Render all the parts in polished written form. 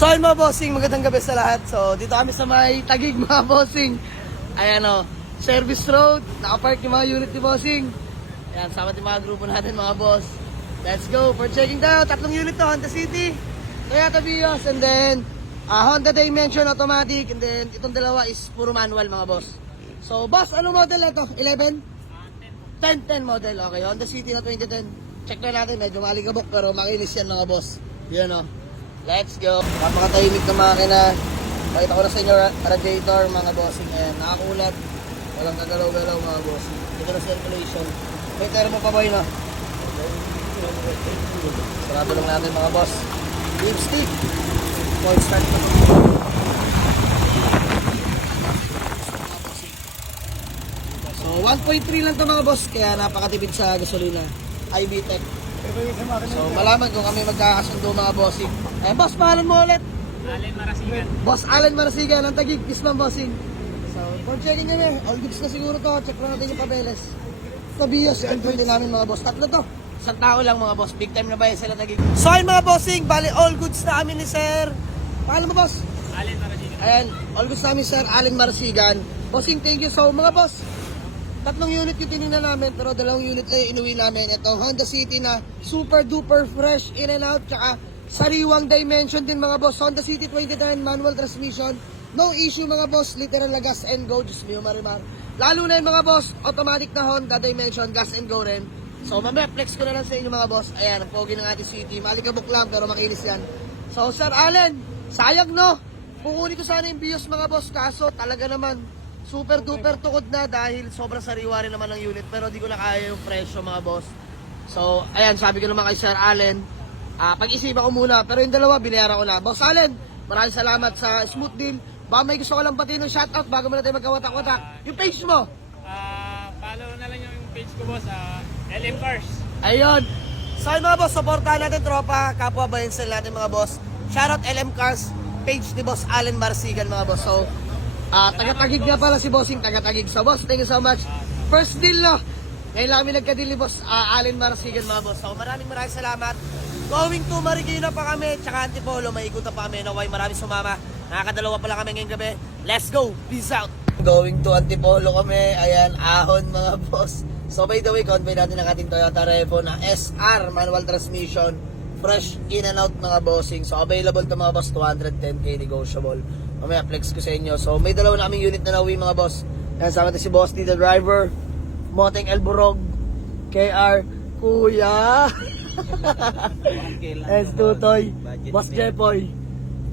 So ayun mga bossing, magandang gabi sa lahat. So dito kami sa may Taguig mga bossing. Ayan o, service road, nakapark yung mga unit ni bossing. Ayan, sama yung mga grupo natin mga boss. Let's go for checking tayo. 3 unit to, Honda City, Toyota Vios, and then Honda Dimension automatic. And then itong dalawa is puro manual mga boss. So boss, anong model ito? 11? 10 model, okay. Honda City na 2010. Check na natin, medyo maligabok pero makinis yan mga boss. Yan o. Let's go. Napakatahimik na makina. Pakita ko na sa inyo radiator mga bossing. Ayan, nakakulat. Walang kagalaw-galaw mga bossing. Dito na circulation. May termo pa ba yun o? Sarado lang natin mga boss. Lipstick. Cold start na ito. So 1.3 lang ito mga boss. Kaya napakatipid sa gasolina. IB-Tech. So malaman kung kami magkakasundo mga bossing. Eh boss, pangalan mo ulit? Allen Marasigan. Boss Allen Marasigan ng Taguig, Pisman bossing. So for checking kami, all goods na siguro to. Check lang natin yung papeles. Ito Vios, yung din namin mga boss. Tatlo to. Isang tao lang mga boss. Big time na ba yan sila Taguig? So ayun mga bossing, bali all goods na kami ni sir. Pangalan mo boss? Allen Marasigan. Ayan, all goods namin sir, Allen Marasigan. Bossing, thank you. So mga boss, 3 unit yung tinignan namin, pero 2 unit ay inuwi namin. Ito, Honda City na super duper fresh in and out, tsaka sariwang dimension din mga boss. Honda City 2010 manual transmission, no issue mga boss, literal na gas and go, Diyos mio marimar. Lalo na yung mga boss, automatic na Honda dimension, gas and go rin. So mamaya flex ko na lang sa inyo mga boss. Ayan, ang pogi ng ating city, malikabok lang pero makinis yan. So Sir Allen, sayang no, kukunin ko sana yung Vios mga boss, kaso talaga naman super duper tukod na dahil sobrang sariwa rin naman ng unit, pero di ko na kaya yung presyo mga boss. So ayan, sabi ko naman kay Sir Allen, pag-isipan ko muna, pero yung dalawa binayaran ko na. Boss Allen, maraming salamat sa smooth deal. Baka may gusto ko lang pati ng shoutout bago mo natin magkawatak-watak. Yung page mo? Follow na lang yung page ko boss, LM Cars. Ayun. So mga boss, supportahan natin tropa, kapwa bayansel natin mga boss. Shoutout LM Cars, page ni Boss Allen Marasigan mga boss. So taga-Taguig nga pala si Bossing, taga-Taguig. So boss, thank you so much. First deal no. Ngayon lang kami nagka-deal ni Boss Allen Marasigan mga boss. So maraming salamat. Going to Marikina pa kami, tsaka Antipolo, may ikutan pa kami. Naway, maraming sumama. Nakakadalawa pa lang kami ngayong gabi. Let's go, peace out. Going to Antipolo kami, ayan, ahon mga boss. So by the way, convoy natin ang ating Toyota Revo na SR, manual transmission. Fresh in and out mga bossing. So available to mga boss, 210k negotiable. Mamaya flex ko sa inyo. So may dalawa na kaming unit na nauwi mga boss. Yan, sama natin si Boss D, the driver, Moteng Elborog, KR, Kuya, S. Tutoy, Boss Jepoy,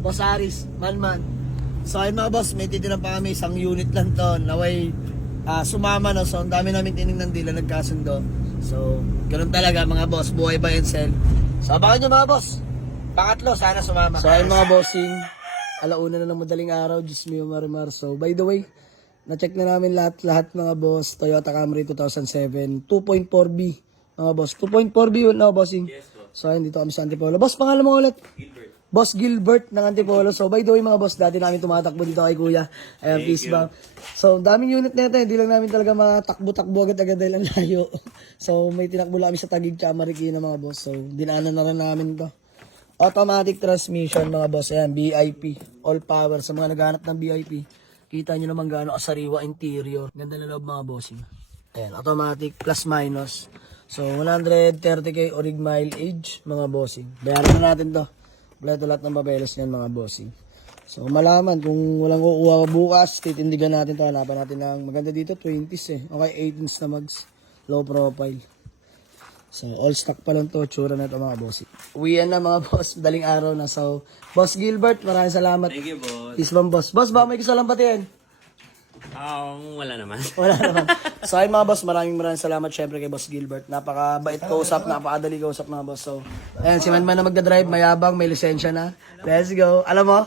Boss Aris, Manman. So ayun mga boss, may titinan pa kami, isang unit lang to. Naway sumama no. So ang dami namin tinignan dila, nagkasundo. So ganun talaga mga boss, buhay buy and sell. So abangan nyo mga boss, pangatlo, sana sumama. So ayun mga bossing, alauna na ng madaling araw, Diyos mio marimar. So by the way, na-check na namin lahat mga boss. Toyota Camry 2007 2.4B mga boss. 2.4B yun na bossing. Yes, so ayun, dito kami sa Antipolo. Boss, pangalan mo ulit? Gilbert. Boss Gilbert ng Antipolo. So by the way mga boss, dati namin tumatakbo dito kay Kuya. Ayan, peace ba. So daming unit na ito, hindi lang namin talaga matakbo-takbo agad-agad dahil ang layo. So may tinakbo lang kami sa Taguig tsaka Marikina mga boss. So dinaanan na rin namin to. Automatic transmission mga boss. Ayan, BIP. All power. Sa mga naghanap ng BIP, kita nyo naman gaano kasariwa interior. Ganda na loob mga bossing. Ayan, automatic plus minus. So 130k orig mileage mga bossing. Bayaran na natin to. Kompleto lahat ng papeles niyan mga bossing. So malaman kung walang kukuha bukas, titindigan natin to. Hanapan natin ng maganda dito, 20s eh. Okay, 18s na mags. Low profile. So, all stock pa lang to, tsura na ito mga boss. Uwian na mga boss, daling araw na. So, Boss Gilbert, maraming salamat. Thank you boss. Peace bomb boss. Boss, ba may gusto lang batiin? Wala naman. Wala naman. So, ayun mga boss, maraming salamat syempre kay Boss Gilbert. Napakabait kausap, napakadali kausap mga boss. So, ayan, si Manman na magdadrive, mayabang, may lisensya na. Let's go. Alam mo,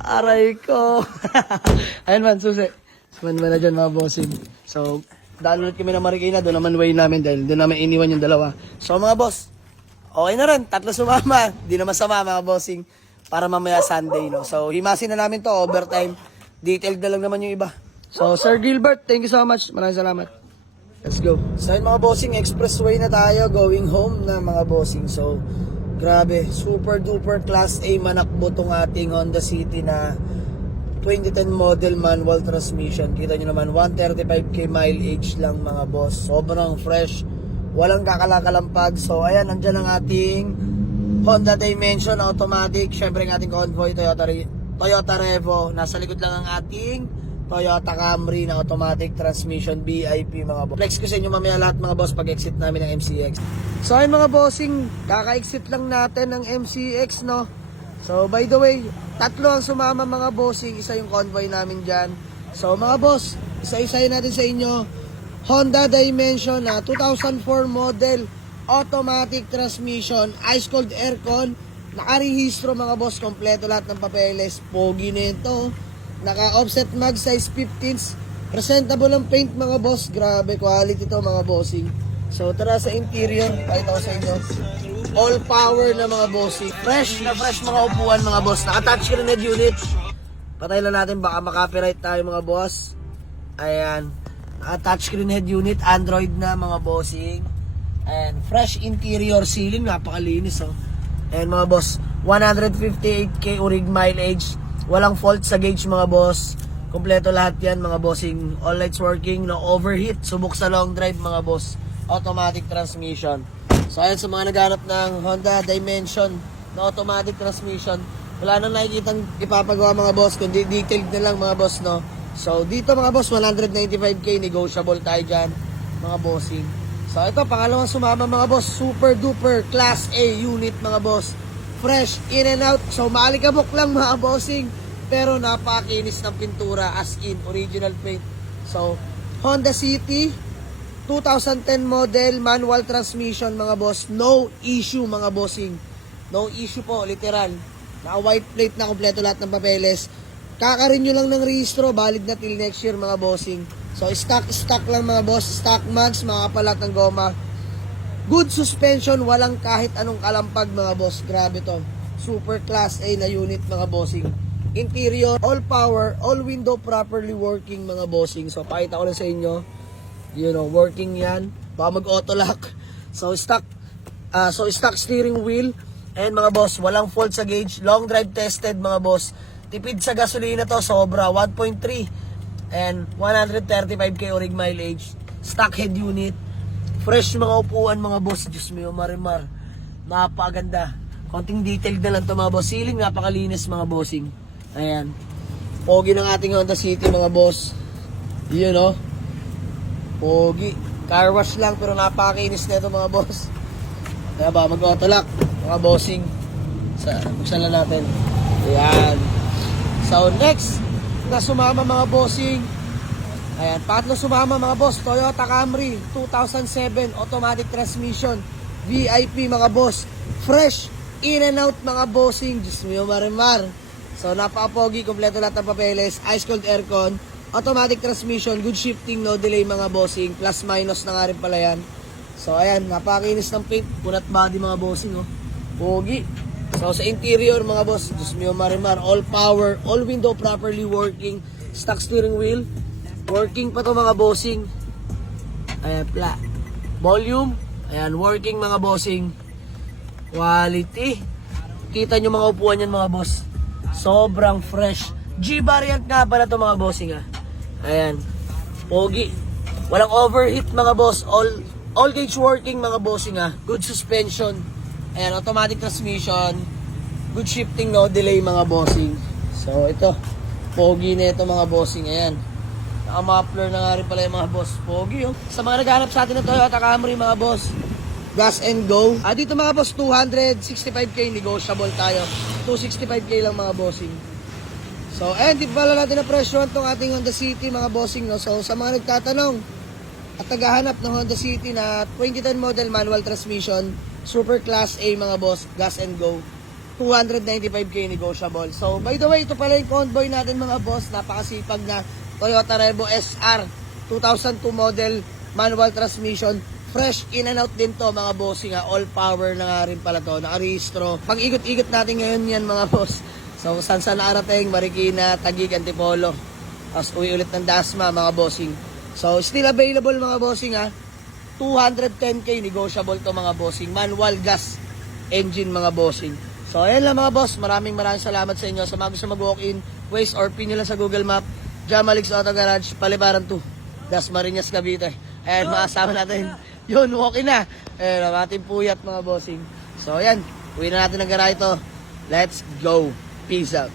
aray ko. Ayun man, susi. Si Manman na dyan mga bossing. So, daan ulit kami na Marikina, doon naman way namin dahil doon namin iniwan yung dalawa. So mga boss, okay na rin, 3 sumama. Di naman sama mga bossing para mamaya Sunday, no? So himasin na namin to, overtime. Detailed na lang naman yung iba. So Sir Gilbert, thank you so much. Maraming salamat. Let's go. So yun mga bossing, expressway na tayo, going home na mga bossing. So Grabe, super duper class A manakbo tong ating Honda City na 2010 model manual transmission. Kita nyo naman, 135k mileage lang mga boss. Sobrang fresh, walang kakalakalampag. So ayan, nandyan ang ating Honda Dimension automatic. Syempre ang ating convoy Toyota Revo. Nasa likod lang ang ating Toyota Camry na automatic transmission VIP mga boss. Flex ko sa inyo mamaya lahat mga boss pag exit namin ng MCX. So ayun mga bossing, kaka-exit lang natin ng MCX no. So by the way, tatlo ang sumama mga bossing, isa yung convoy namin dyan. So mga boss, isa-isayin natin sa inyo Honda Dimension na 2004 model, automatic transmission, ice cold aircon, nakarehistro mga boss, kompleto lahat ng papeles, pogi nito. Naka-offset mag size 15s. Presentable ang paint mga boss. Grabe quality to mga bossing. So tara sa interior. Pakita ko sa inyo. All power na mga bossing. Fresh na fresh mga upuan mga boss. Naka-touchscreen head unit. Patay lang natin baka makapiright tayo mga boss. Ayan. Naka-touchscreen head unit. Android na mga bossing. And fresh interior ceiling. Napakalinis oh. And mga boss, 158k urig mileage. Walang fault sa gauge mga boss. Kompleto lahat yan mga bossing. All lights working, no overheat. Subok sa long drive mga boss. Automatic transmission. So ayan sa mga naghanap ng Honda Dimension na automatic transmission, wala nang nakikitang ipapagawa mga boss, kundi detailed na lang mga boss no. So dito mga boss, 195k negotiable tayo dyan mga bossing. So ito pangalawang sumama mga boss, super duper class A unit mga boss. Fresh, in and out. So, maalikabok lang mga bossing. Pero napakinis ng pintura as in original paint. So, Honda City 2010 model, manual transmission mga boss. No issue mga bossing. No issue po, literal. Naka-white plate na kompleto lahat ng papeles. Kakarenew lang ng rehistro, valid na till next year mga bossing. So, stock lang mga boss. Stock mags, makapalat ng goma. Good suspension, walang kahit anong kalampag mga boss. Grabe to. Super class A na unit mga bossing. Interior, all power, all window properly working mga bossing. So pakita ko lang sa inyo. You know, working yan. Baka mag-auto lock. So stock steering wheel. And mga boss, walang fault sa gauge. Long drive tested mga boss. Tipid sa gasolina to, sobra. 1.3 and 135k urig mileage. Stock head unit. Fresh mga upuan mga boss. Diyos mo yung marimar. Napakaganda. Konting detail na lang to mga boss. Ceiling napakalinis mga bossing. Ayan. Pogi ng ating Honda City mga boss. Yun o. Pogi. Car wash lang pero napakakinis na ito mga boss. Kaya ba mag-auto lock mga bossing. Buksan lang natin. Ayan. So next na sumama mga bossing. Ayan, patlo sumama mga boss, Toyota Camry 2007 automatic transmission, VIP mga boss, fresh in and out mga bossing. Diyos mo yung marimar. So napaka-pogi, kompleto lahat ng papeles, ice cold aircon, automatic transmission, good shifting, no delay mga bossing, plus minus na nga rin pala yan. So ayan, napakakinis ng paint, punat body mga bossing oh. Pogi. So sa interior mga boss, Diyos mo yung marimar, all power, all window properly working, stock steering wheel. Working pa to mga bossing. Ayan, volume. Ayan, working mga bossing. Quality. Kita nyo mga upuan yan mga boss. Sobrang fresh. G-variant nga pala to mga bossing ha. Ayan. Pogi. Walang overheat mga boss. All gauge working mga bossing ha. Good suspension. Ayan, automatic transmission. Good shifting, no delay mga bossing. So ito. Pogi na ito mga bossing. Ayan. Naka-muffler na nga rin pala yung mga boss. Pogi oh. Sa mga naghanap sa atin ng Toyota Camry mga boss, gas and go. Dito mga boss, 265k negotiable tayo. 265k lang mga bossing. So, di pala natin na presyo itong ating Honda City mga bossing. No? So, sa mga nagtatanong at naghahanap ng Honda City na 2010 model manual transmission, super class A mga boss, gas and go. 295k negotiable. So, by the way, ito pala yung convoy natin mga boss. Napakasipag na Toyota Revo SR 2002 model manual transmission, fresh in and out din to mga bossing ha. All power na nga rin pala to, nakarehistro. Pag ikot-ikot natin ngayon yan mga boss. So saan naarating, Marikina, Taguig, Antipolo, tapos uwi ulit ng Dasma mga bossing. So still available mga bossing ha. 210k negotiable to mga bossing, manual gas engine mga bossing. So ayan lang mga boss, maraming salamat sa inyo. Sa mga gusto mag-walk-in, Waze or pin nyo lang sa Google Map, Jamalix Auto Garage, Palibaran 2, Dasmariñas, Cavite. Ayan, makasama natin. Yun, walk-in na. Ayan, ang ating puyat mga bossing. So ayan, uwi na natin ang garahe to. Let's go. Peace out.